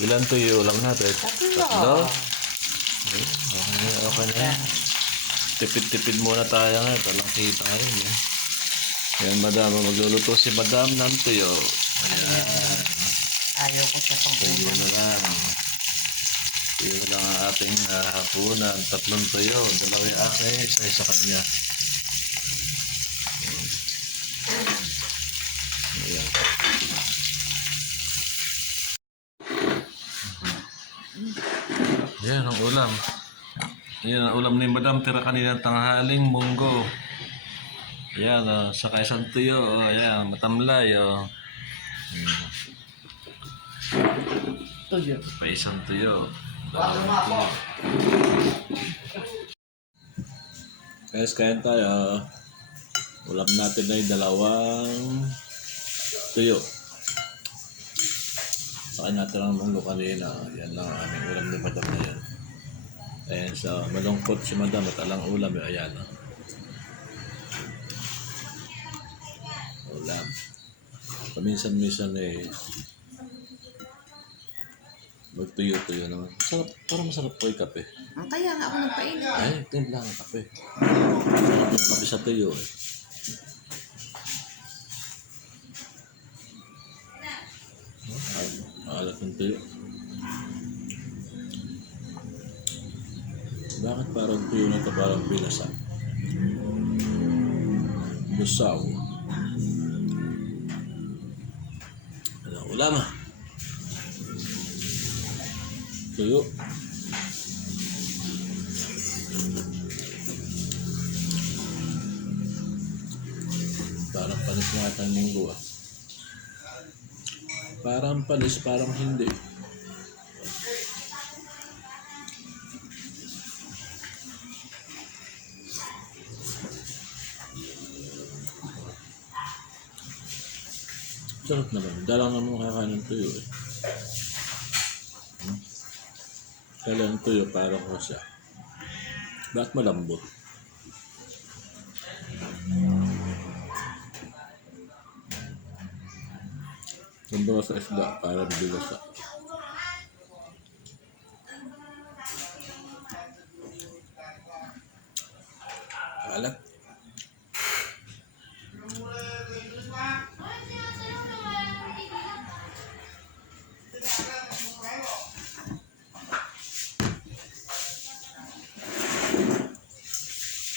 Ilan tuyo lang natin? Tatlo. Tatlo? Okay, okay na, okay na. Tipid-tipid muna tayo ngayon. Talang kita ngayon eh. Yan, madam. Magluluto si madam ng tuyo. Ayan. Ayaw ko sa Tuyo pangkulang. na lang. Tuyo lang ang ating uh, hapunan. Tatlong tuyo. Dalawa yung akin, isa sa kanya. Ayan. Yan ang ulam. Yan ang ulam ni Madam tira kanina ng tanghaling munggo. Yan, oh, saka isang tuyo. Oh, yan, matamlay. Oh. Tuyo. Pa isang tuyo. Guys, kain tayo. Ulam natin ay dalawang tuyo. Saka natin ang munggo kanina. Yan lang ang aming ulam ni Madam na yan. Ayan, so malungkot si Madam at alang ulam. Ayan. Oh. Ulam. Paminsan-minsan eh, magtuyo-tuyo naman. Sarap, parang masarap po yung kape. Ang kaya nga ako nagpainit. Ay, timpla ng kape. Sarap yung kape sa tuyo eh. Tuyo. Bakit parang tuyo na ito parang pinasa? Busaw. Ano, ulam ah. Tuyo. Parang panis nga ata yung munggo ah. Parang panis, parang hindi. Sarap naman. Dalang naman kakain ng tuyo eh. Hmm? Kaya ang tuyo parang ko siya. Bakit malambot? Kumbaga sa isda, parang bigas sa. Alat.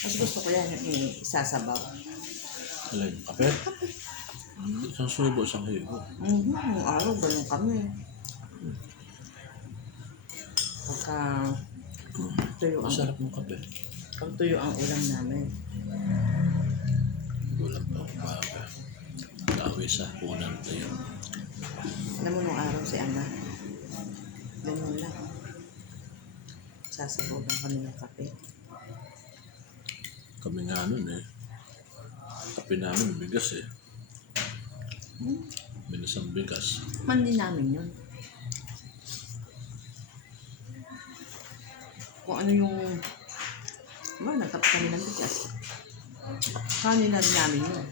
Mas gusto ko yan yung isasabaw. Alin, kape? Hmm, Isang subo, isang higo. Mhm, yung araw, ganun kami. Pagka tuyo ang, Masarap ng kape. pag tuyo ang ulam namin. Gulang pa umaga. Tawi sa punan tayo. Alam mo nung araw si Ana, ganun lang. Sasabaw lang kami ng kape. Kami nga nun eh. Kape namin, bigas eh. Hmm? Binasang bigas. Man din namin yun. Kung ano yung... Ba, nagtap kami ng bigas. Kanin na namin yun.